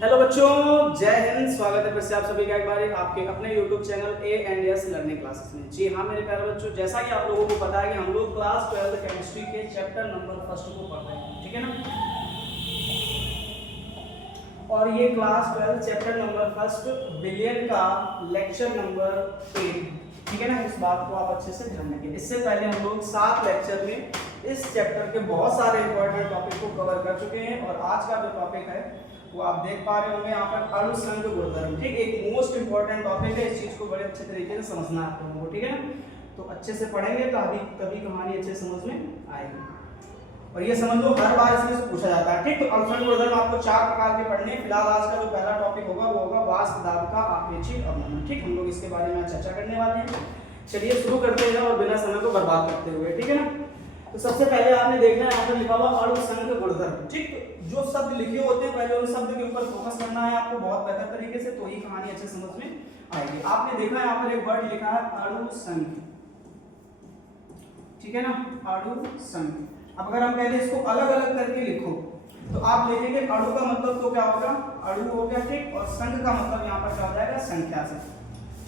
Hello बच्चों, जय हिंद। स्वागत है फिर से आप सभी का एक बार आपके अपने YouTube channel A&S learning classes में। जी हाँ मेरे प्यारे बच्चों, जैसा कि आप लोगों को पता है कि हम लोग क्लास 12 केमिस्ट्री के चैप्टर नंबर 1 को पढ़ रहे हैं, ठीक है ना। और ये क्लास 12 चैप्टर नंबर 1 बिलियन का लेक्चर नंबर 8, ठीक है ना। इस बात को आप अच्छे से ध्यान रखें। इससे पहले हम लोग 7 लेक्चर में इस चैप्टर के बहुत सारे इंपॉर्टेंट टॉपिक को कवर कर चुके हैं। और आज का जो टॉपिक है वो आप देख पा रहे होंगे यहाँ पर अणुसंघ गुणधर्म, ठीक। एक मोस्ट इंपॉर्टेंट टॉपिक है, इस चीज को बड़े अच्छे तरीके से समझना है आप लोगों को, ठीक है ना। तो अच्छे से पढ़ेंगे तो तभी कहानी अच्छे से समझ में आएगी। और ये समझ लो हर बार इसमें से पूछा जाता है, ठीक। तो अणुसंघ गुणधर्म आपको 4 प्रकार के पढ़ने हैं। फिलहाल आज का जो पहला टॉपिक होगा वो होगा वाष्प दाब का आपेक्षिक अवनमन, ठीक। हम लोग इसके बारे में चर्चा करने वाले हैं। चलिए शुरू करते हैं और बिना समय को बर्बाद करते हुए, ठीक है ना। तो सबसे पहले आपने देखना है यहाँ पर लिखा हुआ अणुसंघ गुणधर्म, ठीक। जो शब्द लिखे होते हैं पहले उन शब्द के ऊपर फोकस करना है आपको बहुत बेहतर तरीके से, तो ही कहानी अच्छे समझ में आएगी। आपने देखा है यहाँ पर एक वर्ड लिखा है अणुसंघ, ठीक है ना, अणुसंघ। अब अगर हम कहते हैं इसको अलग अलग करके लिखो तो आप लिखेंगे अणु का मतलब तो क्या होगा, अणु हो गया, ठीक। और संघ का मतलब यहाँ पर क्या हो जाएगा, संख्या से,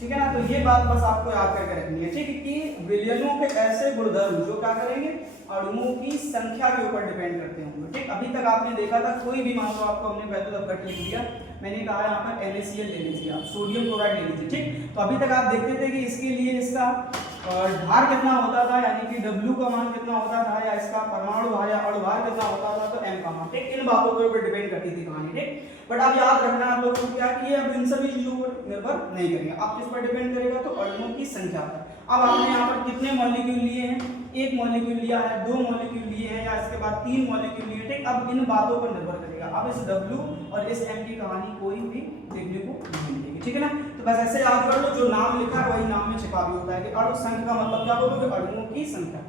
ठीक है ना। तो ये बात बस आपको याद करके रखनी है, ठीक, कि विलयनों के ऐसे गुणधर्म जो क्या करेंगे, अणुओं की संख्या के ऊपर डिपेंड करते होंगे, ठीक। अभी तक आपने देखा था कोई भी मान लो आपको हमने बैतूल घट लिख दिया, मैंने कहा यहाँ पर NaCl ले लीजिए, आप सोडियम क्लोराइड ले लीजिए, ठीक। तो अभी तक आप देखते थे कि इसके लिए इसका भार कितना होता था, यानी कि W का मान कितना होता था, या इसका परमाणु भार या अणु भार कितना होता था, तो M का मान, ठीक। इन बातों के ऊपर डिपेंड करती थी कहानी, ठीक। बट अब याद रखना आप लोगों को क्या कि अब इन सभी चीजों पर निर्भर नहीं करेंगे। आप किस पर डिपेंड करेगा, तो अणुओं की संख्या पर। अब आपने यहाँ पर कितने मॉलिक्यूल लिए हैं, 1 मॉलिक्यूल लिया है, 2 मॉलिक्यूल लिए हैं, या इसके बाद 3 मॉलिक्यूल लिए, ठीक। अब इन बातों पर निर्भर करेगा। अब इस W और इस M की कहानी कोई भी देखने को नहीं मिलेगी, ठीक है ना। तो बस ऐसे याद कर लो, जो नाम लिखा है वही नाम में छिपा भी होता है कि अणुसंघ का मतलब क्या बोलोगे, अणुओं की संख्या।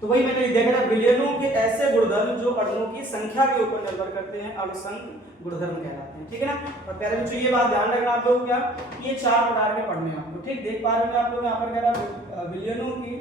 तो वही मैंने देखा था, विलयनों के ऐसे गुणधर्म जो अणुओं की संख्या के ऊपर निर्भर करते हैं अणुसंघ गुणधर्म कहलाते हैं, ठीक है ना। और पहले बच्चों ये बात ध्यान रखना आप लोग, क्या ये 4 प्रकार के पढ़ने हैं आपको, ठीक। देख पा रहे हो आप लोग यहाँ पर कह रहा विलयनों की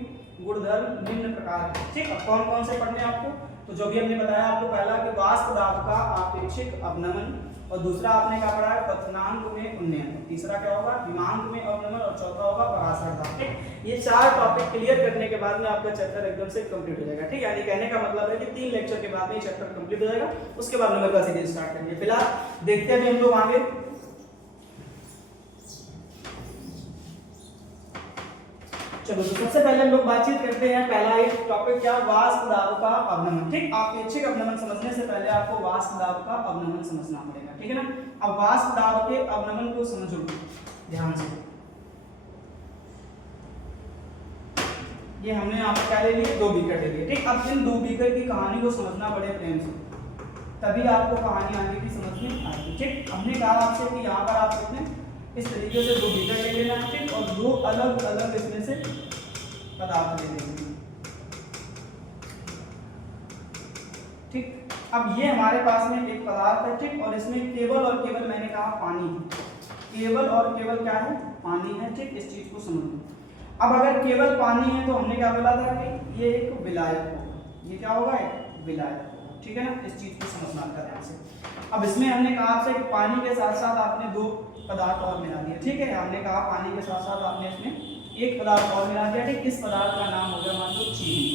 गुणधर्म निम्न प्रकार है, ठीक। अब कौन कौन से पढ़ने हैं आपको, तो जो भी हमने बताया आपको, पहला कि वाष्प दाब का आपेक्षिक अवनमन, और दूसरा आपने क्या पढ़ा है, क्वथनांक में उन्नयन, तीसरा क्या होगा, हिमांक में अवनमन, और चौथा होगा पराशर दाब, ठीक। ये 4 टॉपिक क्लियर करने के बाद में आपका चैप्टर एकदम से कंप्लीट हो जाएगा, ठीक। यानी कहने का मतलब है कि 3 लेक्चर के बाद में ये चैप्टर कंप्लीट हो जाएगा, उसके बाद नंबर का सीरीज स्टार्ट करेंगे। फिलहाल देखते हैं अभी हम लोग आगे। चलो तो सबसे पहले हम लोग बातचीत करते हैं, पहला एक टॉपिक क्या, वाष्प दाब का अवनमन, ठीक। आपेक्षिक अवनमन समझने से पहले आपको वाष्प दाब का अवनमन समझना पड़ेगा, ठीक है ना। अब वाष्प दाब के अवनमन को समझो ध्यान से। ये हमने यहाँ पर क्या ले लिए, 2 बीकर ले लिए, ठीक। अब इन 2 बीकर की कहानी को समझना बड़े प्रेम से, तभी आपको कहानी आगे की समझ में आएगी, ठीक। हमने कहा आपसे कि यहाँ पर आप कितने इस तरीके से 2 बीकर ले लेना, ठीक। और 2 अलग अलग इसमें से पदार्थ ले लेंगे, ठीक। अब ये हमारे पास में एक पदार्थ है, ठीक। और इसमें केवल और केवल मैंने कहा पानी है, केवल और केवल क्या है, पानी है, ठीक। इस चीज को समझ लो। अब अगर केवल पानी है तो हमने क्या बोला था कि ये एक विलायक होगा, ये क्या होगा, एक विलायक होगा, ठीक है ना। इस चीज को समझना था ध्यान से। अब इसमें हमने कहा आपसे कि पानी के साथ साथ आपने 2 पदार्थ और मिला दिया, ठीक है। हमने कहा पानी के साथ साथ आपने इसमें एक पदार्थ और मिला दिया, ठीक। इस पदार्थ का नाम हो गया मान लो चीनी,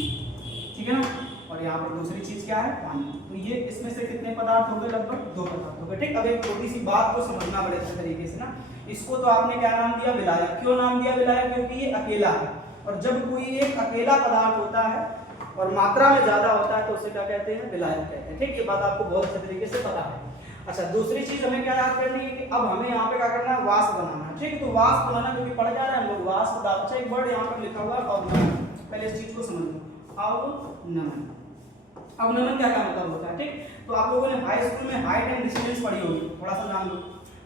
ठीक है ना। और यहाँ पर दूसरी चीज क्या है, पानी। तो ये इसमें से कितने पदार्थ हो गए, लगभग 2 पदार्थ हो गए, ठीक। अब एक छोटी सी बात को समझना बड़े अच्छे तरीके से ना, इसको तो आपने क्या नाम दिया, विलायक। क्यों नाम दिया विलायक, क्योंकि ये अकेला है। और जब कोई एक अकेला पदार्थ होता है और मात्रा में ज्यादा होता है तो उसे क्या कहते हैं, विलायक कहते हैं, ठीक। ये बात आपको बहुत अच्छे तरीके से पता है। अच्छा, दूसरी चीज हमें क्या याद करनी है कि अब हमें यहाँ पे क्या करना है, वाष्प बनाना है, ठीक। तो वाष्प बनाना क्योंकि पढ़ जा रहे हैं हम लोग, वाष्प दाब। अच्छा, एक वर्ड यहाँ पर लिखा हुआ है अवनमन, पहले इस चीज को समझ लो, अवनमन। अवनमन क्या मतलब होता है, ठीक। तो आप लोगों ने हाई स्कूल में हाइट एंड डिस्टेंस पढ़ी होगी, थोड़ा सा जान लो।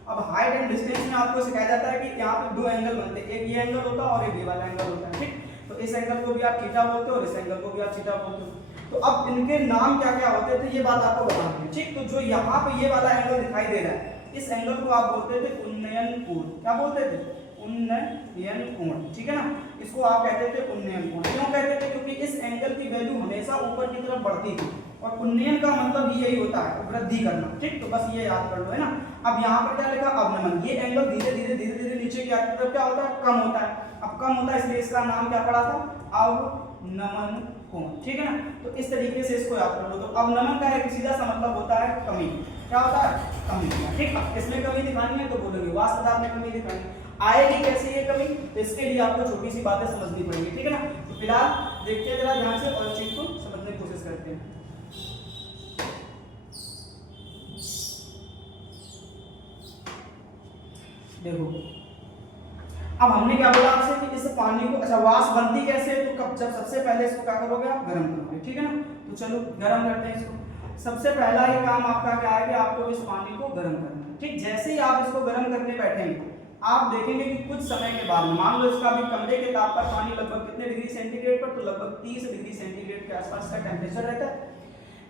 अब हाइट एंड डिस्टेंस में आपको सिखाया जाता है कि यहाँ पे 2 एंगल बनते हैं, एक ये एंगल होता है और एक ये वाला एंगल होता है, ठीक। तो इस एंगल को भी आप थीटा बोलते हो और इस एंगल को भी आप थीटा बोलते हो। तो अब इनके नाम क्या क्या होते थे ये बात आपको बतानी है, ठीक। तो जो यहाँ पे ये वाला एंगल दिखाई दे रहा है, इस एंगल को आप बोलते थे उन्नयन कोण। क्या बोलते थे, उन्नयन कोण, ठीक है ना। इसको आप कहते थे उन्नयन कोण। क्यों कहते थे? क्योंकि इस एंगल की वैल्यू हमेशा ऊपर की तरफ बढ़ती थी और उन्नयन का मतलब ही यही होता है, वृद्धि करना, ठीक। तो बस ये याद कर लो, है ना। अब यहाँ पर क्या लिखा? अवनमन। ये एंगल धीरे धीरे नीचे की तरफ क्या होता है? कम होता है। अब कम होता है इसलिए इसका नाम क्या पड़ा था? अवनमन कोण, ठीक है ना। तो इस तरीके से इसको याद कर लो। तो अवनमन का एक सीधा सा मतलब होता है कमी। क्या होता है? कमी, ठीक है। इसमें कमी दिखानी है तो बोलोगे वाष्प पदार्थ में कमी दिखानी। आएगी कैसे ये कमी? तो इसके लिए आपको छोटी सी बातें समझनी पड़ेगी, ठीक है ना। तो फिलहाल देखते हैं जरा ध्यान से और चीज को समझने की कोशिश करते हैं। देखो अब हमने क्या बोला आपसे कि इस पानी को, अच्छा वाष्प बनती कैसे? तो कब? जब सबसे पहले इसको क्या करोगे आप? गर्म करोगे, ठीक है ना। तो चलो गर्म करते हैं इसको। सबसे पहला ही काम आपका क्या है कि आपको इस पानी को गर्म करना है, ठीक। जैसे ही आप इसको गर्म करने बैठेंगे आप देखेंगे कि कुछ समय के बाद, मान लो इसका अभी कमरे के ताप पर पानी लगभग कितने डिग्री सेंटीग्रेड पर? तो लगभग 30 डिग्री सेंटीग्रेड के आसपास का टेम्परेचर रहता है।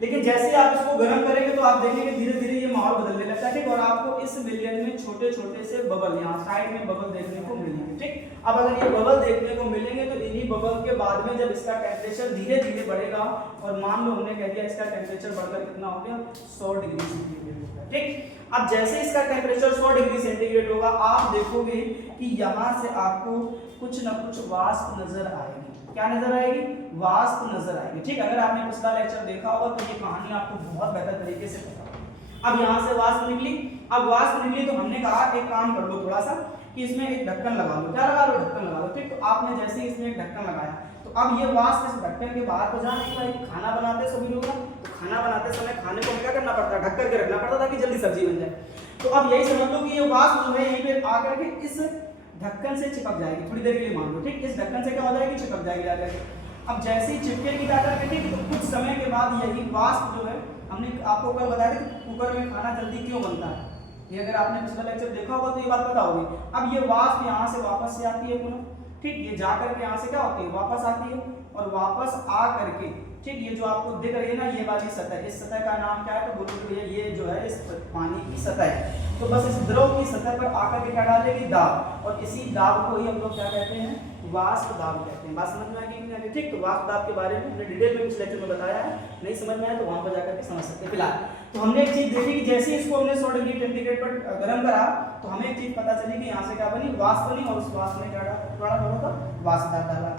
लेकिन जैसे ही आप इसको गर्म करेंगे तो आप देखेंगे धीरे धीरे ये माहौल बदलने लगता है, ठीक। और आपको इस मिलियन में छोटे छोटे से बबल यहाँ साइड में बबल देखने को मिलेंगे, ठीक। अब अगर ये बबल देखने को मिलेंगे तो इन्हीं बबल के बाद में जब इसका टेम्परेचर धीरे धीरे बढ़ेगा, और मान लो हमने कह दिया इसका टेम्परेचर बढ़कर कितना हो गया? 100 डिग्री सेंटीग्रेड हो गया, ठीक। अब जैसे इसका टेम्परेचर 100 डिग्री सेंटीग्रेड होगा आप देखोगे कि यहाँ से आपको कुछ ना कुछ वाष्प नजर आएगी। क्या नजर आएगी? वाष्प नजर आएगी, ठीक। अगर आपने पिछला लेक्चर देखा होगा तो ये कहानी आपको बहुत बेहतर तरीके से पता होगा। अब यहाँ से वाष्प निकली। अब वाष्प निकली तो हमने कहा एक काम कर लो थोड़ा सा कि इसमें एक ढक्कन लगा लो। क्या लगा लो? ढक्कन लगा लो, ठीक। तो आपने जैसे ही इसमें एक ढक्कन लगाया तो अब ये वाष्प इस ढक्कन के बाहर तो जा नहीं पाएगी। खाना बनाते सभी लोग, तो खाना बनाते समय खाने को क्या करना पड़ता है? ढक करके रखना पड़ता ताकि जल्दी सब्जी बन जाए। तो अब यही समझ लो कि ये वाष्प जो है यहीं पे आकर के इस ढक्कन से चिपक जाएगी थोड़ी देर के लिए, मान लो, ठीक। इस ढक्कन से क्या हो जाएगी? चिपक जाएगी जाकर के। अब जैसे ही चिपकेगी जाकर के, ठीक, तो कुछ समय के बाद यही वाष्प जो है, हमने आपको कल बताया था कि कुकर में खाना जल्दी क्यों बनता है, ये अगर आपने पिछला लेक्चर देखा होगा तो ये बात पता होगी। अब ये वाष्प यहाँ से वापस से आती है पुनः, ठीक। ये जा करके यहाँ से क्या होती है? वापस आती है और वापस आ करके, ठीक, ये जो आपको दिख रही है ना ये वाली सतह, इस सतह का नाम क्या है? तो बोलो भैया ये जो है इस पानी की सतह है। तो बस इस द्रव की सतह पर आकर के क्या डालेगी? दाब। और इसी दाब को ही हम लोग क्या कहते हैं? वाष्प दाब कहते हैं। बात समझ में आएगी कि नहीं? ठीक। तो वाष्प दाब के बारे में हमने डिटेल में कुछ लेक्चर में बताया है, नहीं समझ में आया तो वहां पर जाकर के समझ सकते हैं। फिलहाल तो हमने एक चीज देखी कि जैसे इसको हमने 100 डिग्री सेंटीग्रेड पर गर्म करा तो हमें एक चीज पता चली कि यहाँ से क्या बनी? वाष्प बनी। और उस वाष्प में क्या डाला था? वाष्प दाब डाला।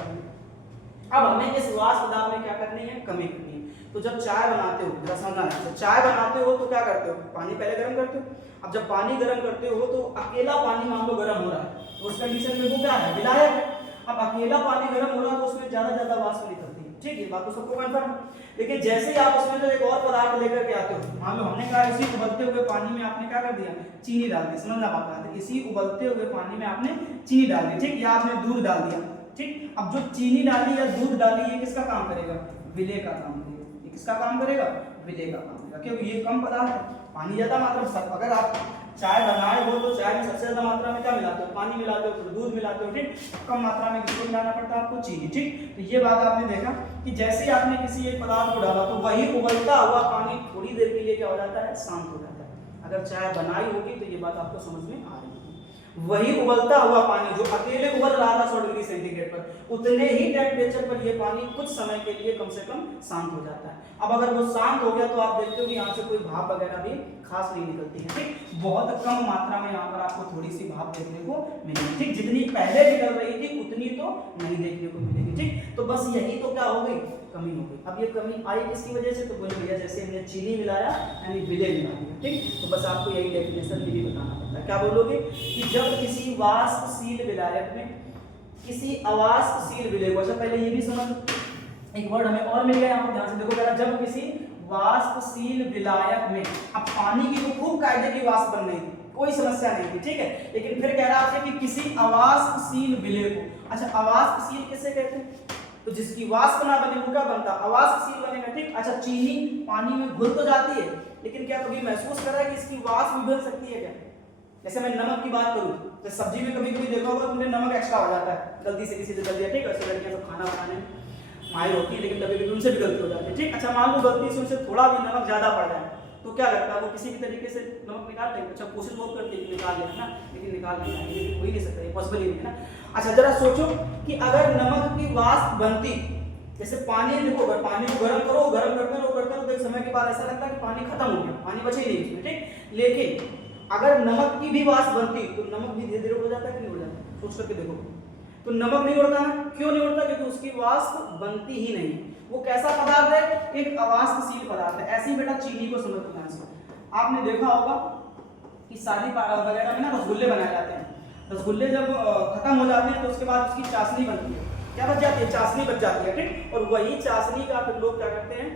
अब हमें इस वाष्प दाब में क्या करनी है? कमी करनी है। तो जब चाय बनाते हो, जरा समझना है, जब चाय बनाते हो तो क्या करते हो? पानी पहले गर्म करते हो। अब जब पानी गर्म करते हो तो अकेला पानी मान लो गर्म हो रहा है तो उस कंडीशन में वो क्या है? विलायक है। अब अकेला पानी गर्म हो रहा है तो उसमें ज्यादा वाष्प निकलती है, ठीक है, बात तो सबको कंफर्म है। लेकिन जैसे ही आप उसमें जो एक और पदार्थ लेकर के आते हो, मान लो हमने कहा इसी उबलते हुए पानी में आपने क्या कर दिया? चीनी डाल दी। समझना बात है, इसी उबलते हुए पानी में आपने चीनी डाल दी, ठीक, या आपने दूध डाल दिया, ठीक। अब जो चीनी डाली या दूध डाली ये किसका काम करेगा? विलय का काम करेगा। ये किसका काम करेगा? विलय का काम करेगा, क्योंकि ये कम पदार्थ है, पानी ज्यादा मात्रा में। अगर आप चाय बनाए हो तो चाय में सबसे ज्यादा मात्रा में क्या मिलाते हो? पानी मिलाते हो, फिर दूध मिलाते हो, ठीक। कम मात्रा में किसको मिलाना पड़ता है? आपको चीनी, ठीक। तो ये बात आपने देखा कि जैसे ही आपने किसी एक पदार्थ को डाला तो वही उबलता हुआ पानी थोड़ी देर के लिए क्या हो जाता है? शांत हो जाता है। अगर चाय बनाई होगी तो ये बात आपको समझ में आ रही है। वही उबलता हुआ पानी जो अकेले उबल रहा था 100 डिग्री सेंटीग्रेड पर, उतने ही टेम्परेचर पर ये पानी कुछ समय के लिए कम से कम शांत हो जाता है। अब अगर वो शांत हो गया तो आप देखते हो कि यहाँ से कोई भाप वगैरह भी खास नहीं निकलती है, ठीक। बहुत कम मात्रा में यहाँ पर आपको थोड़ी सी भाप देखने को मिलेगी, ठीक। जितनी पहले निकल रही थी उतनी तो नहीं देखने को मिलेगी, ठीक। तो बस यही तो क्या हो गई? कमी हो गई। अब ये कमी आई किसकी वजह से? तो बोले भैया जैसे हमने चीनी मिलाया यानी विलय मिला दिया, ठीक। तो बस आपको यही डेफिनेशन भी बताना पड़ता है। क्या बोलोगे कि जब किसी वाष्पशील विलायक में किसी अवाष्पशील विलय को, अच्छा पहले ये भी समझ, एक वर्ड हमें और मिल गया यहाँ पर, ध्यान से देखो जरा, जब किसी वाष्पशील विलायक में, अब पानी की तो खूब कायदे की वाष्प बन रही थी, कोई समस्या नहीं थी, ठीक है, लेकिन फिर कह रहा है कि किसी अवाष्पशील विलय को, अच्छा अवाष्पशील किसे कहते हैं? तो जिसकी वाष्प ना बने वो क्या बनता? अवाष्पशील बनेगा, ठीक। अच्छा चीनी पानी में घुल तो जाती है, लेकिन क्या कभी महसूस कर रहा है कि इसकी वाष्प भी बन सकती है क्या? जैसे मैं नमक की बात करूं तो सब्जी में कभी देखा होगा तुमने नमक एक्स्ट्रा हो जाता है गलती से किसी से कर दिया, ठीक है। ऐसे लड़कियां तो खाना बनाने में माहिर होती है लेकिन कभी कभी उनसे भी गलती हो जाती है, ठीक। अच्छा मान लो गलती से उनसे थोड़ा भी नमक ज्यादा पड़ जाए तो क्या लगता है वो किसी भी तरीके से नमक निकाल लेंगे? अच्छा कोशिश बहुत करते हैं कि निकाल लेना ना, लेकिन निकाल नहीं पाएंगे, हो ही नहीं सकता, ये पॉसिबल ही नहीं है ना। अच्छा जरा सोचो कि अगर नमक की वाष्प बनती, जैसे पानी, देखो अगर पानी को गर्म करो, गर्म करते रहो तो एक समय के बाद ऐसा लगता है कि पानी खत्म हो गया, पानी बचे ही नहीं इसमें, ठीक। लेकिन अगर नमक की भी वाष्प बनती तो नमक भी धीरे धीरे उड़ जाता है कि नहीं उड़ जाता? सोच करके देखो। तो नमक नहीं उड़ता है, क्यों नहीं उड़ता? क्योंकि उसकी वाष्प बनती ही नहीं। वो कैसा पदार्थ है? एक अवाष्पशील पदार्थ है। ऐसे ही बेटा चीनी को समझ लो ध्यान से। आपने देखा होगा कि शादी वगैरह में ना रसगुल्ले बनाए जाते हैं। रसगुल्ले जब खत्म हो जाते हैं तो उसके बाद उसकी चाशनी बनती है। क्या बच जाती है? चाशनी बच जाती है, ठीक। और वही चाशनी का फिर लोग क्या करते हैं,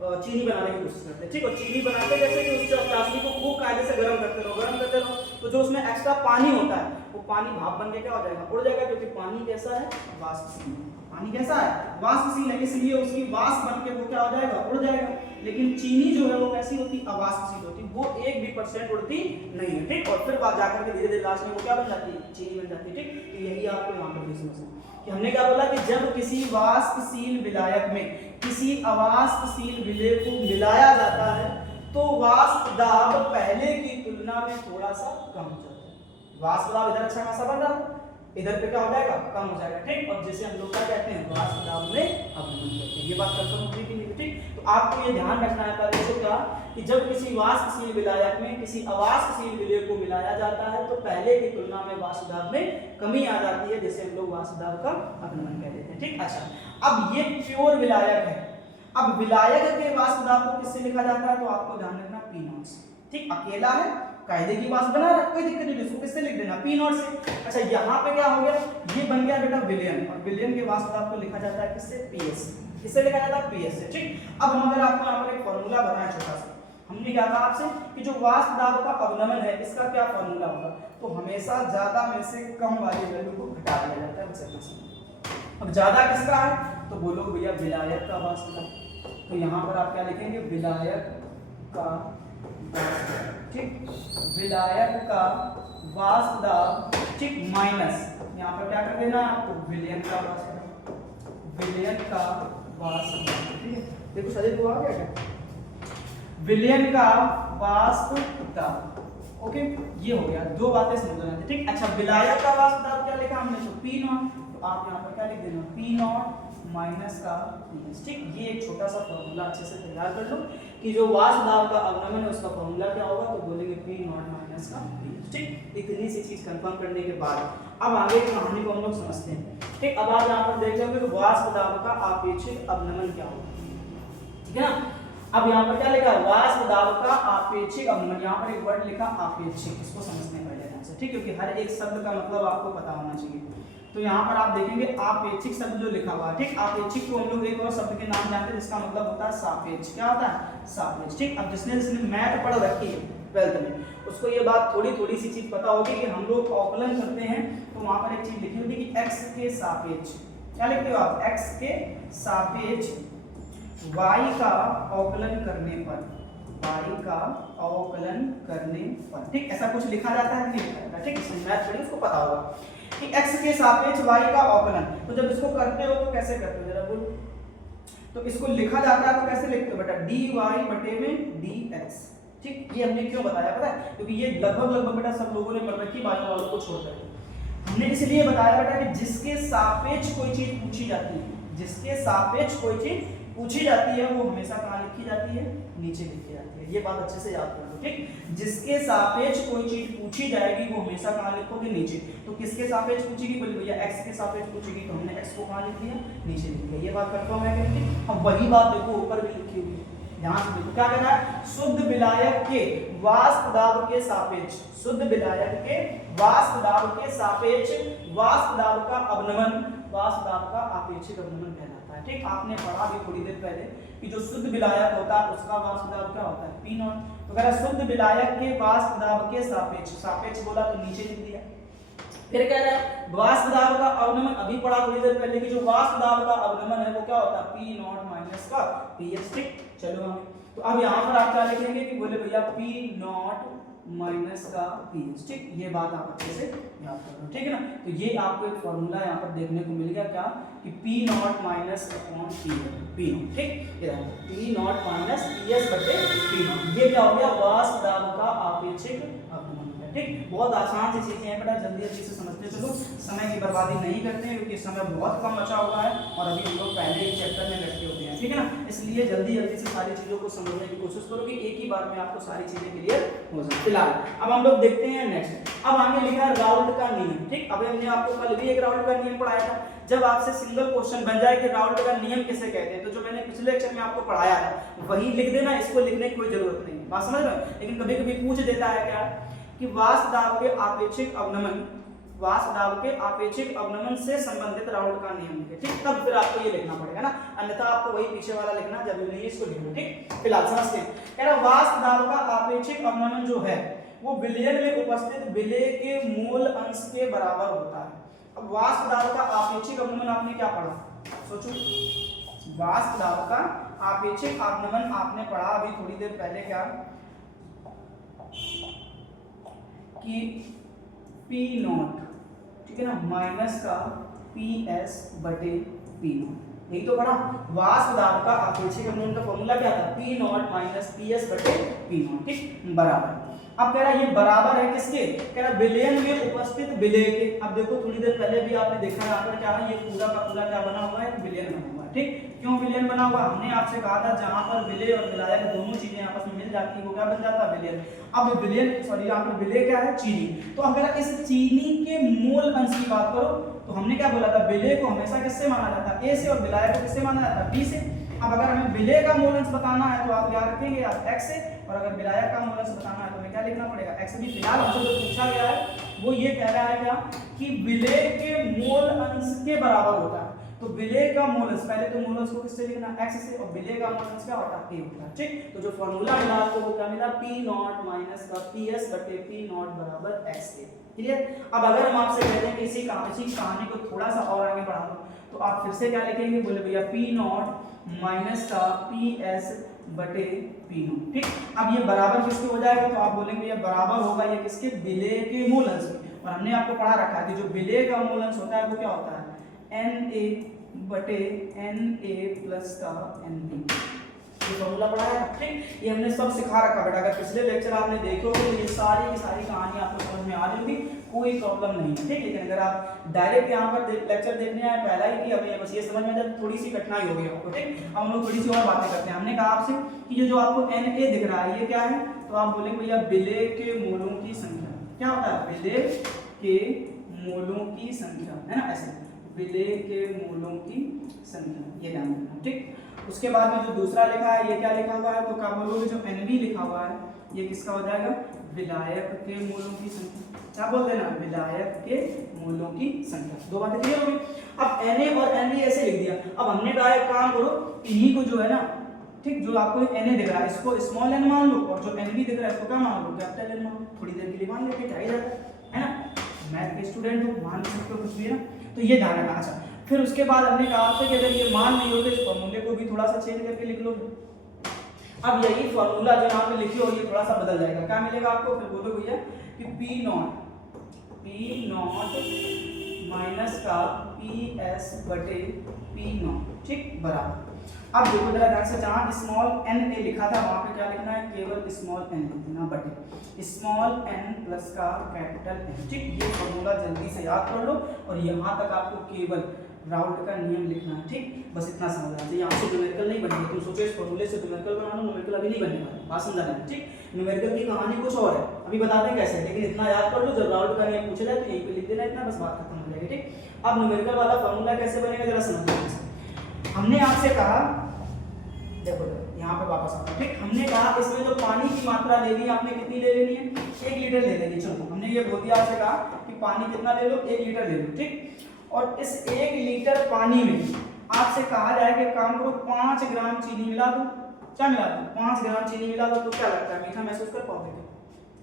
चीनी बनाने की कोशिश करते हैं, ठीक। और चीनी बनाते जैसे कि उस चाशनी को खूब कायदे से गर्म करते रहो, तो जो उसमें एक्स्ट्रा पानी होता है वो पानी भाप बन के क्या हो जाएगा? उड़ जाएगा, क्योंकि पानी कैसा है? वाष्पशील। पानी कैसा है? वाष्पशील है, इसलिए उसकी वाष्प बन के वो क्या हो जाएगा? उड़ जाएगा। लेकिन चीनी जो है वो कैसी होती? अवाष्पशील होती, वो 1% उड़ती नहीं है, ठीक। और फिर जाकर के धीरे धीरे लास्ट में वो क्या बन जाती है? चीनी बन जाती है, ठीक। तो यही आपको यहाँ पर भी समझना कि हमने क्या बोला कि जब किसी वाष्पशील विलायक में किसी अवाष्पशील विलेय को मिलाया जाता है तो वाष्प दाब पहले की तुलना में थोड़ा सा कम हो जाता है। वाष्प दाब इधर अच्छा खासा बन रहा, इधर पे क्या हो जाएगा? कम हो जाएगा, ठीक। और जिसे हम लोग क्या कहते हैं? वाष्प दाब में अवनमन कहते हैं। ये बात कंफर्म होगी कि नहीं, ठीक। तो आपको ये ध्यान रखना है पहले से क्या कि जब किसी वाष्पशील विलायक में किसी अवाष्पशील विलेय को मिलाया जाता है तो पहले की तुलना में वाष्प दाब में कमी आ जाती है, जिसे हम लोग वाष्प दाब का अवनमन कह देते हैं, ठीक। अच्छा अब ये प्योर विलायक है। अब विलायक के वाष्प दाब को किससे लिखा जाता है? तो आपको ध्यान रखना P0 से, ठीक। अकेला है, कायदे की वाष्प बना रहा, कोई दिक्कत नहीं, इसको किससे लिख देना? P0 से। अच्छा यहाँ पे क्या हो गया? ये बन गया बेटा विलयन, और विलयन के वाष्प दाब को लिखा जाता है किससे? PS से। किससे लिखा जाता है? PS से, ठीक। अब हम अगर आपको यहाँ पर एक फॉर्मूला बताएं छोटा सा, हमने क्या कहा आपसे कि जो वाष्प दाब का अवनमन है इसका क्या फॉर्मूला होगा? तो हमेशा ज्यादा में से कम वाली वैल्यू को घटा दिया जाता है। अब ज्यादा किसका है? तो बोलो भैया विलायक का वाष्प दाब। तो यहाँ पर आप क्या लिखेंगे? विलायक का वाष्प दाब, ठीक। विलायक का वाष्प दाब, ठीक, माइनस यहाँ पर क्या कर देना आपको? विलयन का वाष्प दाब, विलयन का वाष्प दाब, ठीक है। देखो सही तो आ गया क्या? विलयन का वाष्प दाब, ओके। ये हो गया, दो बातें समझ लेना, ठीक। अच्छा विलायक का वाष्प दाब क्या लिखा हमने? तो P0, तो आप यहाँ पर क्या लिख देना? P0 माइनस का PS, ठीक। ये एक छोटा सा फॉर्मूला अच्छे से तैयार कर लो कि जो वाष्प दाब का अवनमन है उसका फॉर्मूला क्या होगा? तो बोलेंगे P0 माइनस का PS, ठीक। इतनी सी चीज कंफर्म करने के बाद अब आगे की कहानी को हम लोग समझते हैं, ठीक। अब आप यहाँ पर देख लोगे कि वाष्प दाब का आपेक्षिक अवनमन क्या होगा, ठीक है ना। अब यहाँ पर क्या लिखा है? वाष्प दाब का आपेक्षिक अवनमन। यहाँ पर एक वर्ड लिखा आपेक्षिक, इसको समझने पहले ध्यान से, ठीक, क्योंकि हर एक शब्द का मतलब आपको पता होना चाहिए। तो यहाँ पर आप देखेंगे आपेक्षिक शब्द जो लिखा हुआ है, ठीक। आपेक्षिक को हम लोग एक और शब्द के नाम जानते हैं जिसका मतलब होता है सापेक्ष। क्या होता है? सापेक्ष, ठीक। अब जिसने मैथ पढ़ रखी है 12th में उसको ये बात थोड़ी सी चीज पता होगी कि हम लोग अवकलन करते हैं तो वहां पर एक चीज लिखी होती है कि x के सापेक्ष, क्या लिखते हो आप? x के सापेक्ष y का अवकलन करने पर, y का अवकलन करने पर, ठीक। ऐसा कुछ लिखा जाता है कि नहीं लिखा जाता, ठीक। इसमें मैथ पढ़ी उसको पता होगा कि x के सापेक्ष y का अवकलन। तो जब इसको करते हो तो कैसे करते हो जरा बोलो? तो इसको लिखा जाता है तो कैसे लिखते हो बेटा? dy बटे में dx, ठीक। ये हमने क्यों बताया पता है? क्योंकि ये लगभग बेटा सब लोगों ने पढ़ रखी बायो वालों को छोड़कर। हमने इसलिए बताया बेटा कि जिसके सापेक्ष कोई चीज पूछी जाती है, जिसके सापेक्ष कोई चीज पूछी जाती है वो हमेशा कहाँ लिखी जाती है? नीचे लिखी जाती है। ये बात अच्छे से याद कर लो, ठीक। जिसके सापेक्ष कोई चीज पूछी जाएगी वो हमेशा कहाँ लिखोगे? नीचे। तो किसके सापेक्ष पूछेगी? बोले भैया x के सापेक्ष पूछेगी, तो हमने x को कहाँ लिख दिया? नीचे लिख दिया। ये बात कंफर्म है कि नहीं? अब वही बात देखो ऊपर भी लिखी हुई है, ध्यान से देखो क्या कहना है? शुद्ध विलायक के वाष्प दाब के सापेक्ष, शुद्ध विलायक के वाष्प दाब के सापेक्ष वाष्प दाब का अवनमन, वाष्प दाब का आपेक्षिक अवनमन कहलाता है, ठीक। आपने पढ़ा भी थोड़ी देर पहले कि जो शुद्ध विलायक होता है उसका वाष्प दाब क्या होता है? P0। तो कह रहा शुद्ध विलायक के वाष्प दाब के सापेक्ष, सापेक्ष बोला तो नीचे लिख दिया। फिर कह रहा है वाष्प दाब का अवनमन, अभी पढ़ा थोड़ी देर पहले कि जो वाष्प दाब का अवनमन है वो क्या होता है? P0 माइनस का PS, ठीक। चलो हम तो अब यहाँ पर आप क्या लिखेंगे कि बोले भैया P0 माइनस का पीएच, ठीक। ये बात आप अच्छे से याद कर लो, ठीक है ना। तो ये आपको एक फॉर्मूला यहाँ पर देखने को मिल गया, क्या कि P not minus upon P not, ठीक। ये पी नॉट माइनस पीएस बटे पी नॉट, ये क्या हो गया, वाष्प दाब का आपेक्षिक अवनमन, ठीक। बहुत आसान सी चीजें हैं बेटा, जल्दी जल्दी से समझते चलो, समय की बर्बादी नहीं करते हैं क्योंकि समय बहुत कम बचा हुआ है और अभी हम लोग पहले ही चैप्टर में लटके होते हैं, ठीक है ना। इसलिए जल्दी जल्दी से सारी चीजों को समझने की कोशिश करो कि एक ही बार में आपको सारी चीजें क्लियर हो जाए। फिलहाल अब हम लोग देखते हैं नेक्स्ट। अब आगे लिखा है राउल्ट का नियम, ठीक। अभी हमने आपको कल भी एक राउल्ट का नियम पढ़ाया था। जब आपसे सिंगल क्वेश्चन बन जाए कि राउल्ट का नियम किसे कहते हैं, तो जो मैंने पिछले लेक्चर में आपको पढ़ाया था वही लिख देना, इसको लिखने की कोई जरूरत नहीं है, बात समझ रहे हो। लेकिन कभी कभी पूछ देता है क्या कि वाष्प दाब के आपेक्षिक अवनमन, वाष्प दाब के आपेक्षिक अवनमन से संबंधित राउल्ट का नियम है, ठीक। तब फिर आपको ये लिखना पड़ेगा ना, अन्यथा आपको वही पीछे वाला लिखना जरूरी नहीं है, इसको लिखो, ठीक। फिलहाल समझते हैं। कह रहा वाष्प दाब का आपेक्षिक अवनमन जो है वो विलयन में उपस्थित विलेय के मूल अंश के बराबर होता है। अब वाष्प दाब का आपेक्षिक अवनमन आपने क्या पढ़ा, सोचो। वाष्प दाब का आपेक्षिक अवनमन आपने पढ़ा अभी थोड़ी देर पहले, क्या कि पी नॉट, ठीक है ना, माइनस का पी एस बटे पी नॉट, यही तो पढ़ा। वाष्प दाब का आपेक्षिक अवनमन का फॉर्मूला क्या था, P not minus P S बटे पी नॉट, ठीक, बराबर। अब कह रहा है ये बराबर है किसके, कह रहा विलयन में उपस्थित विलेय के। अब देखो थोड़ी देर पहले भी आपने देखा यहाँ पर क्या है, ये पूरा का पूरा क्या बना हुआ है, विलयन बना हुआ है, ठीक। क्यों विलयन बना हुआ, हमने आपसे कहा था जहां पर विलेय और विलायक दोनों चीजें आपस में मिल जाती है वो क्या बन जाता है, विलयन। अब विलयन सॉरी यहाँ पर विलेय क्या है, चीनी। तो अगर इस चीनी के मूल अंश की बात करो तो हमने क्या बोला था, विलेय को हमेशा किससे माना जाता है, ए से, और विलायक को किससे माना जाता है, बी से। अब अगर हमें विलेय का मूल अंश बताना है तो आप याद रखेंगे आप x से, और अगर विलायक का मूल अंश बताना है तो हमें क्या लिखना पड़ेगा, x से। भी फिलहाल हमसे जो पूछा गया है वो ये कह रहा है क्या कि विलेय के मूल अंश के बराबर होता है। तो विलेय का मूल अंश, पहले तो मूल अंश को किससे लिखना, x से, और विलेय का मूल अंश क्या होता है, a होता है, ठीक। तो जो फॉर्मूला मिला आपको वो क्या मिला, p नॉट माइनस का ps बटे p नॉट बराबर x के, क्लियर। अब अगर हम आपसे कहते हैं कि इसी कहानी को थोड़ा सा और आगे बढ़ा दो तो आप फिर से क्या लिखेंगे, बोले भैया p नॉट माइनस का ps बटे p नॉट, ठीक। अब ये बराबर किसके हो जाएगा, तो आप बोलेंगे ये बराबर होगा ये किसके, विलेय के मूल अंश के। और हमने आपको पढ़ा रखा है कि जो विलेय का मूल अंश होता है वो क्या होता है, Na बटे Na प्लस का Nb, ये फॉर्मूला पढ़ा है, ठीक। ये हमने सब सिखा रखा बेटा, अगर पिछले लेक्चर आपने देखे हो तो ये सारी की सारी कहानी आपको समझ में आ रही होगी, कोई प्रॉब्लम नहीं है, ठीक। लेकिन अगर आप डायरेक्ट यहाँ पर लेक्चर देखने आए पहला ही कि हमें बस ये समझ में जाए थोड़ी सी कठिनाई होगी आपको, ठीक। अब हम लोग थोड़ी सी और बातें करते हैं। हमने कहा आपसे कि ये जो आपको Na दिख रहा है ये क्या है, तो आप बोलेंगे भैया विलेय के मूलों की संख्या, क्या होता है, विलेय के मूलों की संख्या, है ना, ऐसे विलेय के मूलों की संख्या, ये ध्यान रखना, ठीक। उसके बाद में जो दूसरा लिखा है ये क्या लिखा हुआ है, तो क्या बोलोगे, जो Nb लिखा हुआ है ये किसका हो जाएगा, विलायक के मूलों की संख्या, क्या बोल देना, विलायक के मूलों की संख्या। दो बातें क्लियर हो गई। अब Na और Nb ऐसे लिख दिया। अब हमने कहा एक काम करो, इन्हीं को जो है ना, ठीक, जो आपको Na दिख रहा है इसको स्मॉल n मान लो, और जो Nb दिख रहा है इसको क्या मान लो, कैपिटल N मान लो। थोड़ी देर के लिए मान लेके क्या ही जाता है ना, मैथ के स्टूडेंट हो मान सकते हो कुछ भी है ना, तो ये ध्यान रखना। अच्छा, फिर उसके बाद हमने कहा था कि अगर ये मान नहीं होते इस फॉर्मूले को भी थोड़ा सा चेंज करके लिख लो। अब यही फॉर्मूला जो यहाँ पे लिखे हो ये थोड़ा सा बदल जाएगा, क्या मिलेगा आपको, फिर बोलो भैया कि पी नॉट माइनस का पी एस बटे पी नॉट, ठीक, बराबर। अब देखो जरा ध्यान से, जहाँ स्मॉल n ए लिखा था वहाँ पे क्या लिखना है, केवल स्मॉल n लिख देना बटे स्मॉल n प्लस का कैपिटल N, ठीक। ये फॉर्मूला जल्दी से याद कर लो और यहाँ तक आपको केवल राउल्ट का नियम लिखना है, ठीक। बस इतना समझना चाहिए, यहाँ से न्यूमेरिकल नहीं बनेगा। तुम सोचो इस फॉर्मूले से न्यूमेरिकल बनाना, न्यूमेरिकल अभी नहीं बनने वाला, बात समझा लेना, ठीक। न्यूमेरिकल की कहानी कुछ और है, अभी बताते हैं कैसे, लेकिन इतना याद कर लो जब राउल्ट का नियम पूछा जाए तो यहीं पे लिख देना, इतना बस बात खत्म हो जाएगी, ठीक। अब न्यूमेरिकल वाला फॉर्मूला कैसे बनेगा जरा समझो। हमने आपसे कहा, देखो यहाँ पे वापस आता है, ठीक। हमने कहा इसमें जो पानी की मात्रा लेनी है आपने कितनी ले लेनी है, 1 लीटर ले लेनी। चलो हमने ये बोल दिया आपसे कहा कि पानी कितना ले लो, 1 लीटर ले लो, ठीक। और इस 1 लीटर पानी में आपसे कहा जाए कि काम करो 5 ग्राम चीनी मिला दो, क्या मिला दो, 5 ग्राम चीनी मिला दो, तो क्या लगता है मीठा महसूस कर पाओगे क्या?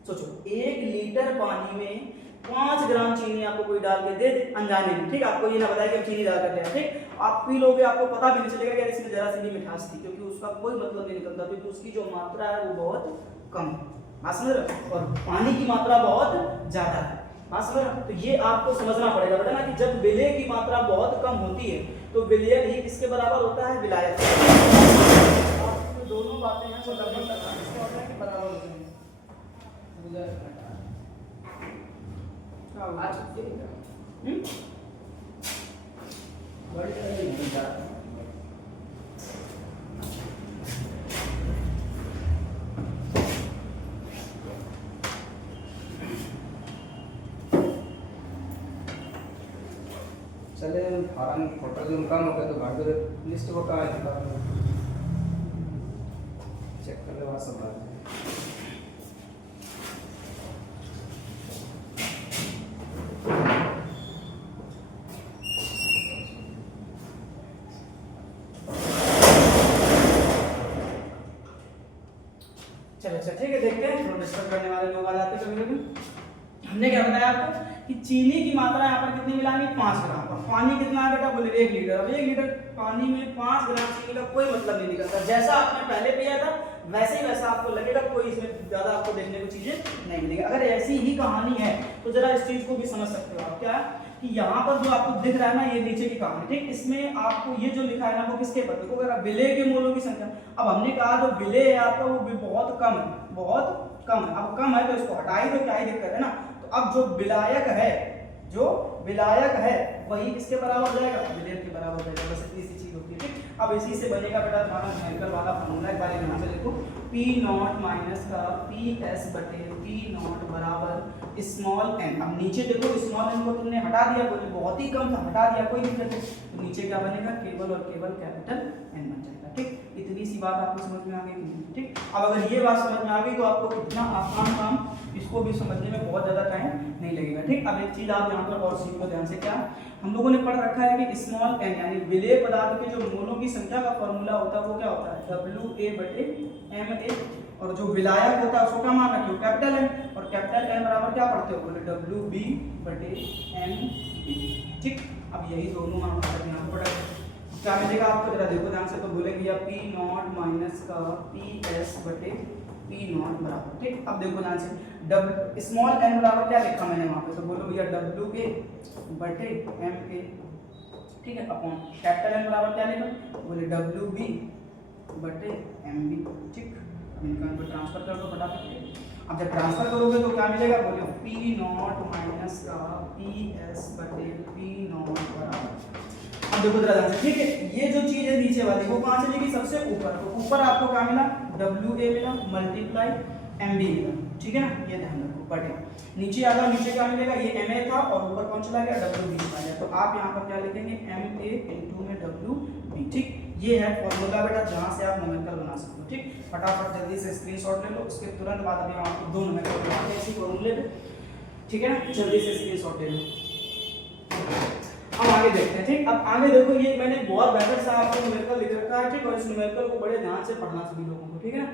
सोचो 1 लीटर पानी में 5 ग्राम चीनी आपको कोई डाल के दे दे अनजाने में, ठीक। आपको ये ना बताया कि हम चीनी डाल कर लिया, ठीक। आप पी लोगे, आपको पता भी नहीं चलेगा कि इसमें जरा सी भी मिठास थी, क्योंकि उसका कोई मतलब नहीं निकलता, क्योंकि उसकी जो मात्रा है वो बहुत कम है, बात समझ रहे हो, और पानी की मात्रा बहुत ज्यादा है, बात समझ रहे हो। तो ये आपको समझना पड़ेगा बेटा ना कि जब विलेय की मात्रा बहुत कम होती है तो विलयन ही किसके बराबर होता है, विलायक। तो दोनों बातें हैं तो लगभग इसका मतलब है कि बराबर होते हैं। चले फार्म फोटो जो कम हो गया तो भाग दे लिस्ट को कहाँ है चेक कर ले वहाँ सब बात चलो अच्छा ठीक है, देखते हैं थोड़ा डिस्टर्ब करने वाले लोग आ जाते हैं कभी कभी। हमने क्या बताया आपको कि चीनी की मात्रा यहाँ पर कितनी मिलानी, 5 ग्राम, और पानी कितना है बेटा, बोले 1 लीटर। अब 1 लीटर पानी में 5 ग्राम चीनी का कोई मतलब नहीं निकलता, जैसा आपने पहले पिया था वैसे ही वैसा आपको लगेगा, कोई इसमें ज्यादा आपको देखने को चीजें नहीं मिलेगी। अगर ऐसी ही कहानी है तो जरा इस चीज को भी समझ सकते हो आप, क्या कि यहाँ पर जो आपको दिख रहा है ना, ये नीचे की कहानी, ठीक, इसमें आपको ये जो लिखा है ना वो किसके पर, देखो अगर विलेय के मोलों की संख्या, अब हमने कहा जो विलेय है आपका वो भी बहुत कम है, बहुत कम है। अब कम है तो इसको हटा ही दो, क्या ही दिक्कत है ना। तो अब जो विलायक है, जो विलायक है वही किसके बराबर हो जाएगा, विलेय के बराबर हो जाएगा, बस इतनी सी चीज होती है, ठीक। अब इसी से बनेगा बेटा तुम्हारा न्यूमेरिकल वाला फॉर्मूला, एक बार यहाँ से देखो, P0 माइनस का PS बटे P0 बराबर स्मॉल n। अब नीचे देखो स्मॉल n को तुमने हटा दिया, बोले बहुत ही कम था, हटा दिया, कोई दिक्कत नहीं, तो नीचे क्या बनेगा, केवल और केवल कैपिटल N बन जाएगा, ठीक। इतनी सी बात आपको समझ में आ गई, ठीक। अब अगर ये बात समझ में आ गई तो आपको इतना आसान काम इसको भी समझने में बहुत ज़्यादा टाइम नहीं लगेगा, ठीक। अब एक चीज़ आप यहाँ पर और सीख लो ध्यान से, क्या हम लोगों ने पढ़ रखा है कि स्मॉल n यानी विलेय पदार्थ के जो मोलों की संख्या का फॉर्मूला होता है वो क्या होता है, WA बटे MA, और जो विलायक होता है उसको क्या मान रखते हो, कैपिटल N, और कैपिटल N बराबर क्या पढ़ते हो, बोले WB बटे MB, ठीक। अब यही दोनों मान यहाँ पर क्या मिलेगा आपको, जरा देखो ध्यान से, तो बोलेंगे या P0 माइनस का PS बटे P0 बराबर, ठीक। अब देखो ध्यान से, स्मॉल n बराबर क्या लिखा मैंने वहाँ पे, तो बोलो भैया WA बटे MA, ठीक है, अपॉन कैपिटल N बराबर क्या लिखा, बोले WB बटे MB, ठीक। अब इनका इनको ट्रांसफर कर दो फटाफट। अब जब ट्रांसफर करोगे तो क्या मिलेगा, बोले P0 माइनस का PS बटे P0 बराबर, अब देखो जरा ध्यान से, ठीक है, ये जो चीज है नीचे वाली वो कहाँ चलेगी, सबसे ऊपर, तो ऊपर आपको क्या मिला, WA मिला मल्टीप्लाई MB मिला, ठीक है ना, ये ध्यान रखो, बटे नीचे आ जाओ, नीचे क्या मिलेगा, ये MA था और ऊपर कौन चला गया, WB चला गया, तो आप यहाँ पर क्या लिखेंगे, MA इनटू में WB, ठीक। ये है फॉर्मूला बेटा जहाँ से आप न्यूमेरिकल बना सकते हो, ठीक। फटाफट जल्दी से स्क्रीनशॉट ले लो, उसके तुरंत बाद अभी आपको दो न्यूमेरिकल बनाते हैं इसी फॉर्मूले पे, ठीक है ना, जल्दी से स्क्रीनशॉट ले लो। अब आगे देखते हैं, ठीक। अब आगे देखो, ये मैंने बहुत बेहतर सा आपको न्यूमेरिकल लिख रखा है, ठीक, और इस न्यूमेरिकल को बड़े ध्यान से पढ़ना सभी लोगों को, ठीक है ना,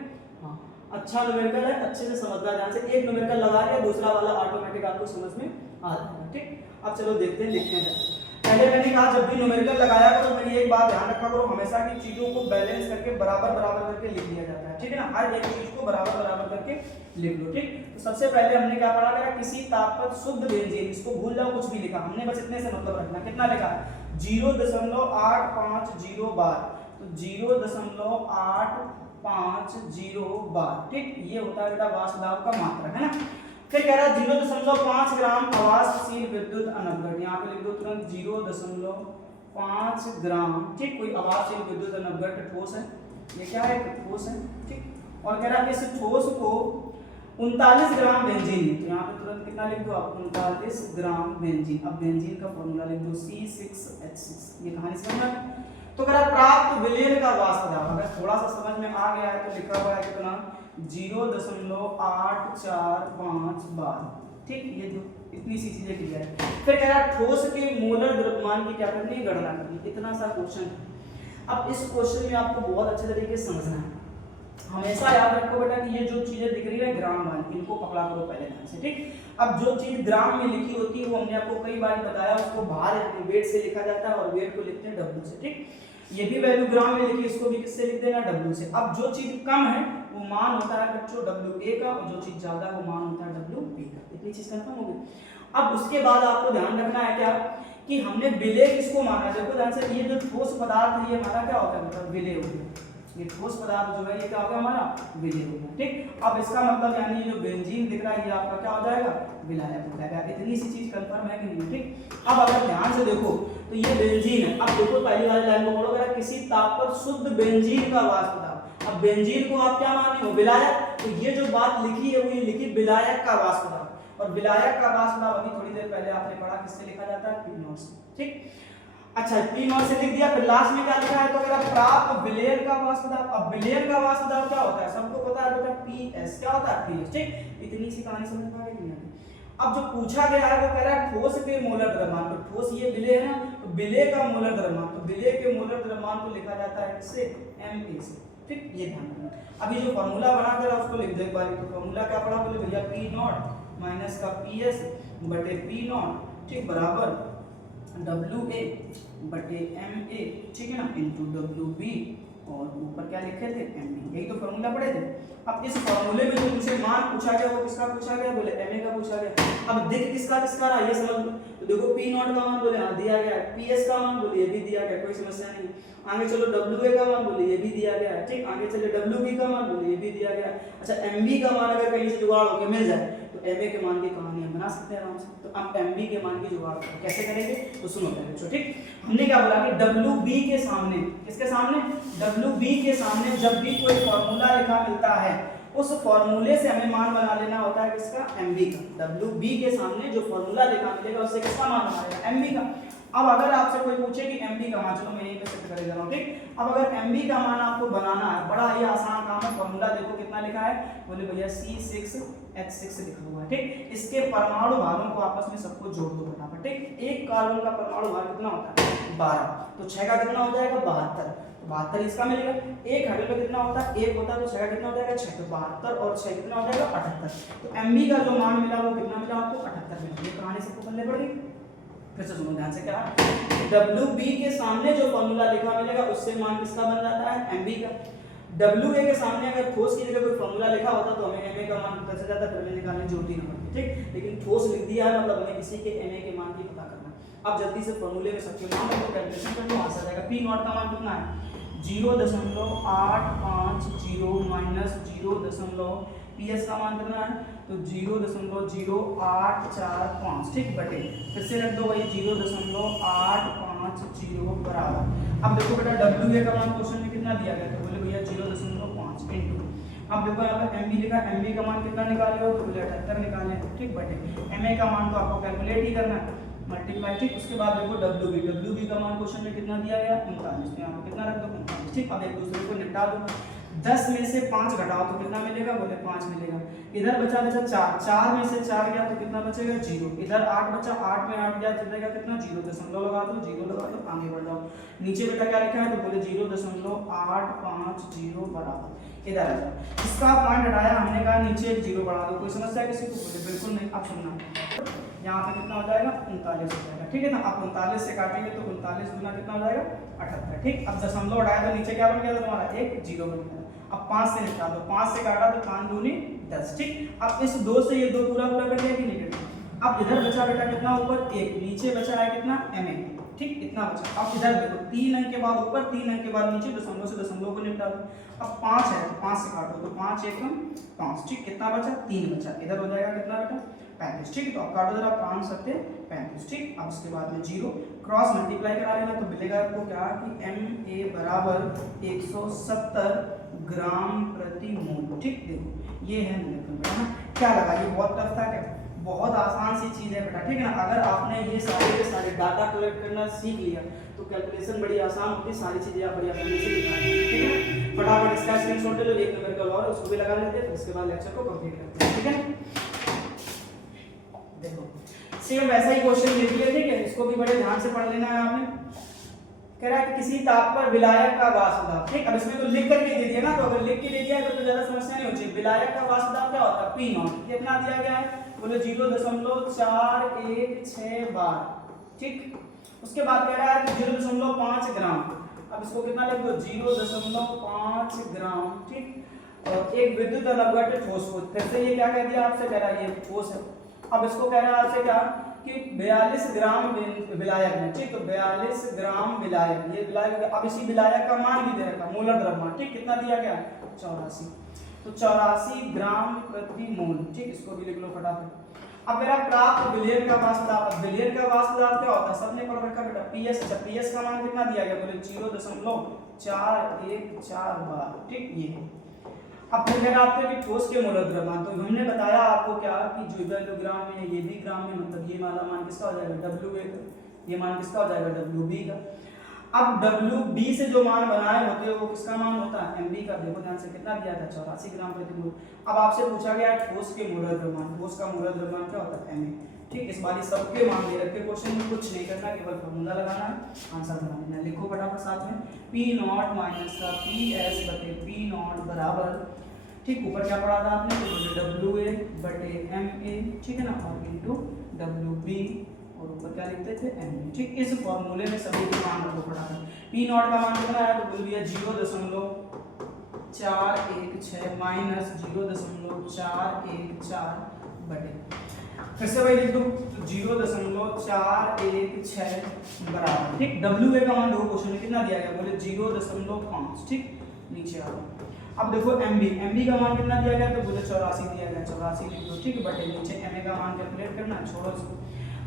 हाँ, अच्छा न्यूमेरिकल है, अच्छे से समझना ध्यान से, एक न्यूमेरिकल लगा दिया दूसरा वाला ऑटोमेटिक आपको समझ में आ जाएगा, ठीक। अब चलो देखते हैं, लिखते हैं। पहले मैंने कहा जब भी न्यूमेरिकल लगाया करो तो मेरी एक बात ध्यान रखा करो, हमेशा की चीजों को बैलेंस करके बराबर बराबर करके लिख लिया जाता है, ठीक है ना, हर एक चीज को बराबर बराबर करके लिख लो, ठीक। तो सबसे पहले हमने क्या पढ़ा था, किसी तापमान शुद्ध बेंजीन, इसको भूल जाओ कुछ भी लिखा, हमने बस इतने से मतलब रखना, कितना लिखा है 0.850 बार, तो 0.850 बार, ठीक। ये होता है बेटा वाष्प दाब का मात्रक, है ना। फिर कह रहा है 0.5 ग्राम अवाष्पशील विद्युत अनवगत, यहाँ पे लिख दो तुरंत 0.5 ग्राम, ठीक। कोई अवाष्पशील विद्युत अनवगत ठोस है, ये क्या है, ठोस है, ठीक। और कह रहा है इस ठोस को 39 ग्राम बेंजीन, तो यहाँ पे तुरंत कितना लिख दो आप, 39 ग्राम बेंजीन। अब बेंजीन का फॉर्मूला लिख दो C6H6, ये कहानी समझ में। तो कह रहा प्राप्त विलयन का वाष्प दाब, अगर थोड़ा सा समझ में आ गया है तो लिखा हुआ है कितना 0.845 बार, ठीक। ये जो इतनी सी चीजें क्लियर है। फिर कह रहा ठोस के मोलर द्रव्यमान की क्या करनी है, गणना करनी, इतना सा क्वेश्चन। अब इस क्वेश्चन में आपको बहुत अच्छे तरीके से समझना है, हमेशा याद रखो बेटा कि ये जो चीजें दिख रही है ग्राम वाली, इनको पकड़ा करो पहले ध्यान से, ठीक। अब जो चीज ग्राम में लिखी होती है वो हमने आपको कई बार बताया, उसको भार वेट से लिखा जाता है और वेट को लिखते हैं W से, ठीक। ये भी वैल्यू ग्राम में लिखी, इसको भी किससे लिख देना, W से। अब जो चीज कम है वो मान होता है बच्चों WA का, और जो चीज ज्यादा है वो मान होता है WB का। इतनी चीज कंफर्म हो गई। अब उसके बाद आपको ध्यान रखना है क्या कि हमने विलेय किसको माना है। देखो ध्यान से, ये जो ठोस पदार्थ है ये हमारा क्या होता है, मतलब विलेय हो गया। ये ठोस पदार्थ जो है ये क्या हो गया, हमारा विलेय हो गया। ठीक, अब इसका मतलब यानी जो बेंजीन दिख रहा है ये आपका क्या हो जाएगा, विलायक हो जाएगा। इतनी सी चीज कंफर्म है कि नहीं। ठीक, अब अगर ध्यान से देखो तो ये बेंजीन है। अब देखो पहली वाली लाइन को पढ़ो, अगर किसी ताप पर शुद्ध बेंजीन का वाष्प दाब, अब बेंजीन को आप क्या मान रहे हो, विलायक। तो ये जो बात लिखी है वो ये लिखी विलायक का वाष्प दाब, और विलायक का वाष्प दाब अभी थोड़ी देर पहले आपने पढ़ा किससे लिखा जाता है, P0 से। ठीक, अच्छा P0 से लिख दिया, फिर लास्ट में क्या लिखा है, तो अगर प्राप्त विलेय का वाष्प दाब। अब विलेय का वाष्प दाब क्या होता है, सबको पता है बेटा, PS क्या होता है, PS। ठीक, इतनी सी कहानी समझ में आ गई कि नहीं। अब जो पूछा गया है वो कह रहा है ठोस के मोलर द्रव्यमान, तो ठोस ये विलेय है ना, तो विलेय का मोलर द्रव्यमान, तो विलेय के मोलर द्रव्यमान को लिखा जाता है किससे, Ma से। ठीक, ये ध्यान रखना। अभी जो फार्मूला बना कर उसको लिख दो एक बार। तो फार्मूला क्या पढ़ा, बोले भैया P0 माइनस का PS बटे P0, ठीक, बराबर WA बटे MA, ठीक है ना, इनटू WB, और ऊपर क्या लिखे थे, MB। यही तो फार्मूला पढ़े थे। अब इस फार्मूले में जो मुझे मान पूछा गया वो किसका पूछा गया, बोले MA का पूछा गया। अब दिख किसका किसका रहा ये समझ लो। तो देखो P0 का मान बोले हाँ दिया गया है, PS का मान बोले ये भी दिया गया, कोई समस्या नहीं। आगे चलो WA का मान बोले ये भी दिया गया है। ठीक, आगे चले WB का मान बोले ये भी दिया गया है। अच्छा MB का मान अगर कहीं से जुगाड़ होकर मिल जाए तो MA के मान की कहानी हम बना सकते हैं आराम से। तो अब MB के मान की जुगाड़ कैसे करेंगे तो सुनो पहले बच्चों। ठीक, हमने क्या बोला कि WB के सामने, किसके सामने, WB के सामने जब भी कोई फॉर्मूला लिखा मिलता है उस फॉर्मूले से हमें मान बना लेना होता है किसका, MB का। WB के सामने जो फॉर्मूला लिखा मिलेगा उससे किसका मान बना, MB का। अब अगर आपसे कोई पूछे कि MB का मान, चलो मैं यहीं पे सेट कर दे रहा हूं। ठीक, अब अगर MB का मान आपको बनाना है, बड़ा ही आसान काम है। फॉर्मूला देखो कितना लिखा है, बोले भैया C6H6 लिखा हुआ है। ठीक, इसके परमाणु भारों को आपस में सबको जोड़ दो फटाफट। ठीक, एक कार्बन का परमाणु भार कितना होता है, 12, तो 6 का कितना हो जाएगा, 72, तो 72 इसका मिलेगा। एक हाइड्रोजन का कितना होता है, 1 होता है, तो 6 का कितना हो जाएगा, 6, तो 72 और 6 कितना हो जाएगा, 78। तो MB का जो मान मिला वो कितना मिला आपको, 78 मिला। ये कहानी सबको पढ़ने पड़ेगी। फिर से सुनो ध्यान से, क्या WB के सामने जो फॉर्मूला लिखा मिलेगा उससे मान किसका बन जाता है, MB का। WA के सामने अगर ठोस की जगह कोई फॉर्मूला लिखा होता तो हमें MA का मान पता चल जाता, फिर निकालने की जरूरत ही नहीं पड़ती। ठीक, लेकिन ठोस लिख दिया है मतलब हमें किसी के MA के मान की पता करना। अब जल्दी से फॉर्मूले में सबके मान को कैलकुलेशन कर लो, आंसर आ जाएगा। P0 का मान कितना है, 0.850 माइनस 0. PS का मान कितना है, तो 0.0845। ठीक, बटे फिर से रख दो वही 0.850 बराबर। अब देखो बेटा WA का मान क्वेश्चन में कितना दिया गया, तो बोले भैया 0.5 इनटू, अब देखो यहाँ पर MB लिखा, MB का मान कितना निकाले हो, तो बोले 78 निकाले। ठीक, बटे MA का मान तो आपको कैलकुलेट ही करना है, मल्टीप्लाई। ठीक, उसके बाद देखो WB का मान क्वेश्चन में कितना दिया गया, 39, तो यहाँ पर कितना रख दो, 39। ठीक, अब एक दूसरे को निपटा दो। 10 में से 5 घटाओ तो कितना मिलेगा, बोले 5 मिलेगा। इधर बचा 4 में से 4 गया तो कितना बचेगा, 0। इधर 8 बचा, 8 में 8 गया तो बचेगा कितना, 0 दशमलव लगा दो, 0 लगा दो, आगे बढ़ जाओ। नीचे बेटा क्या लिखा है, तो बोले 0.850 बराबर। इधर आ जाओ, इसका पॉइंट हटाया हमने, कहा नीचे एक 0 बढ़ा दो। कोई समस्या किसी को, बोले बिल्कुल नहीं। अब सुनना, यहाँ पे कितना हो जाएगा, 39 हो जाएगा। ठीक है ना, अब 39 से काटेंगे तो 39 गुना कितना हो जाएगा, 78। ठीक, अब दशमलव हटाया तो नीचे क्या बन गया तुम्हारा, एक 0 बन गया। अब 5 से निकाल दो, 5 से काटा तो 5 दूनी 10। ठीक, अब इस 2 से ये 2 पूरा कर दिया कि नहीं कर दिया। अब इधर बचा बेटा कितना, ऊपर 1, नीचे बचा है कितना, MA। ठीक, इतना बचा। अब इधर देखो 3 अंक के बाद ऊपर, 3 अंक के बाद नीचे, दशमलव से दशमलव को निपटा दो। अब 5 है तो 5 से काटो तो 5 एकम 5। ठीक, कितना बचा, 3 बचा। इधर हो जाएगा कितना बेटा, 35। ठीक, तो अब काटो जरा, 5 7 35। ठीक, अब उसके बाद में 0 क्रॉस मल्टीप्लाई करा लेना तो मिलेगा आपको क्या कि MA बराबर 170 ग्राम प्रति मोल। ठीक, देखो ये है बेटा, क्या लगा, ये बहुत टफ था क्या, बहुत आसान सी चीज है बेटा। ठीक है ना, अगर आपने ये सारे के सारे डाटा कलेक्ट करना सीख लिया तो कैलकुलेशन बड़ी आसान होती है, सारी चीजें आप बड़ी आसानी से निकाल सकते हैं। ठीक है, फटाफट इसका स्क्रीनशॉट ले लो, एक नंबर का और उसको भी लगा लेते हैं, फिर इसके बाद लेक्चर को कंप्लीट करते हैं। ठीक है, देखो सेम वैसा ही क्वेश्चन दे दिया। ठीक है, इसको भी बड़े ध्यान से पढ़ लेना है आपने। कह रहा है कि किसी ताप पर विलायक का वाष्प दाब। ठीक, अब इसमें तो लिख करके दे दिया ना, तो अगर लिख के दे दिया है तो ज्यादा समस्या नहीं होती। विलायक का वाष्प दाब क्या होता है, P0 कितना दिया गया है, बोले 0.416 बार। ठीक, उसके बाद कह रहा है कि 0.5 ग्राम अब इसको कितना लिख दो 0.5 ग्राम, ठीक। और एक विद्युत अलवगट ठोस को, फिर से ये क्या कह दिया आपसे, कह रहा है ये ठोस है। अब इसको कह रहा है आपसे क्या कि 42 ग्राम विलायक में, ठीक। तो 42 ग्राम विलायक, ये विलायक, अब इसी विलायक का मान भी दे रखा, मोलर द्रव्यमान, ठीक। कितना दिया गया 84, तो 84 ग्राम प्रति मोल, ठीक। इसको भी लिख लो फटाफट। अब मेरा प्राप्त विलयन का वाष्प दाब, विलयन का वाष्प दाब क्या होता है, सबने पढ़ रखा बेटा, पीएस। अच्छा पीएस का मान कितना दिया गया, बोले 0.414 बार, ठीक। ये अब फिर कह रहा आपसे कि ठोस के मोलर द्रव्यमान, तो हमने बताया आपको क्या कि जो ग्राम में ये भी ग्राम में, मतलब ये वाला मान किसका हो जाएगा WA का, ये मान किसका हो जाएगा WB का। अब WB से जो मान बनाए होते हैं वो किसका मान होता है, MB का। देखो ध्यान से कितना दिया था 84 ग्राम प्रति मोल। अब आपसे पूछा गया ठोस के मोलर द्रव्यमान, ठोस का मोलर द्रव्यमान क्या होता है MA, ठीक। इस बारी सबके मान दे रखे क्वेश्चन में, कुछ नहीं करना, केवल फॉर्मूला लगाना है, आंसर बना देना। लिखो फटाफट साथ में P0 माइनस का PS बटे P0 बराबर, ठीक। ऊपर क्या पढ़ा था आपने, WA बटे MA, ठीक है ना, और इनटू WB, और ऊपर क्या लिखते थे MA, ठीक। इस फॉर्मूले में सभी के मान रखो फटाफट। P0 का मान कितना है, तो बोल दिया 0.416 माइनस 0.414 बटे, फिर से वही लिख दो 0.416 बराबर, ठीक। WA का मान देखो क्वेश्चन में कितना दिया गया, बोले 0.5, ठीक। नीचे आओ, अब देखो MB का मान कितना दिया गया, तो बोले 84 दिया गया, 84 लिख दो, ठीक। बटे नीचे MA का मान कैलकुलेट करना, छोड़ो इसको।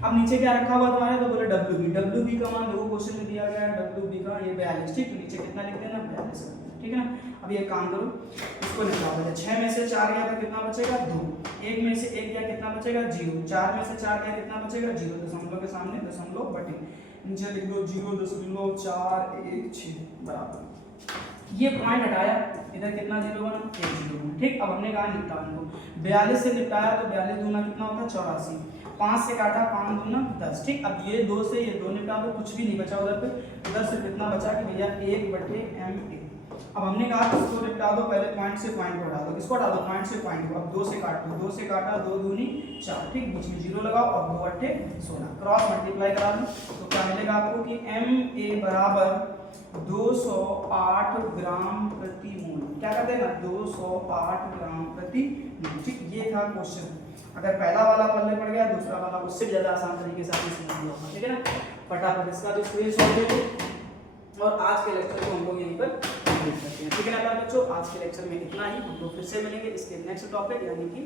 अब नीचे क्या रखा हुआ तुम्हारे, तो बोले WB का मान देखो क्वेश्चन में दिया गया है, WB का ये 42, ठीक। तो नीचे कितना लिख देना 42, ठीक है ना। अब ये काम करो, इसको निकालो, 6 में से 4 गया तो कितना बचेगा 2, 1 में से 1 गया कितना बचेगा 0, 4 में से 4 गया कितना बचेगा 0, दशमलव के सामने दशमलव बटे, नीचे लिख दो 0.416 बराबर। ये पॉइंट हटाया, इधर कितना 0 बना 1 0 बना, ठीक। अब हमने कहा निपटाने को, 42 से निपटाया तो 42 दूना कितना होता है 84, 5 से काटा 5 दूना 10, ठीक। अब ये 2 से ये 2 निपटा दो, कुछ भी नहीं बचा उधर पे, उधर से कितना बचा कि भैया 1 बटे MA। अब हमने कहा इसको निपटा दो, पहले पॉइंट से पॉइंट को हटा दो, किसको हटा दो, पॉइंट से पॉइंट को। अब 2 से काट लो, 2 से काटा 2 दूनी 4, ठीक। बीच में 0 लगाओ और 2 8 16, क्रॉस मल्टीप्लाई करा दो, तो क्या मिलेगा आपको कि MA बराबर 208 ग्राम प्रति मोल, क्या कहते हैं ना 208 ग्राम प्रति मोल, ठीक। ये था क्वेश्चन। अगर पहला वाला पल्ले पड़ गया, दूसरा वाला उससे ज्यादा आसान तरीके से आपने समझ लिया होगा, ठीक है ना। फटाफट इसका भी स्क्रीनशॉट ले लो, और आज के लेक्चर को हम लोग यहीं पर कंप्लीट करते हैं, ठीक है ना बच्चों। आज के लेक्चर में इतना ही, हम लोग फिर से मिलेंगे इसके नेक्स्ट टॉपिक यानी कि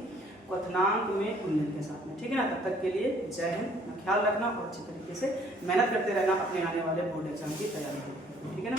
क्वथनांक में उन्नयन के साथ में, ठीक है ना। तब तक के लिए जय हिंद, ख्याल रखना और अच्छी तरीके से मेहनत करते रहना अपने आने वाले बोर्ड एग्जाम की तैयारी के लिए, ठीक है ना।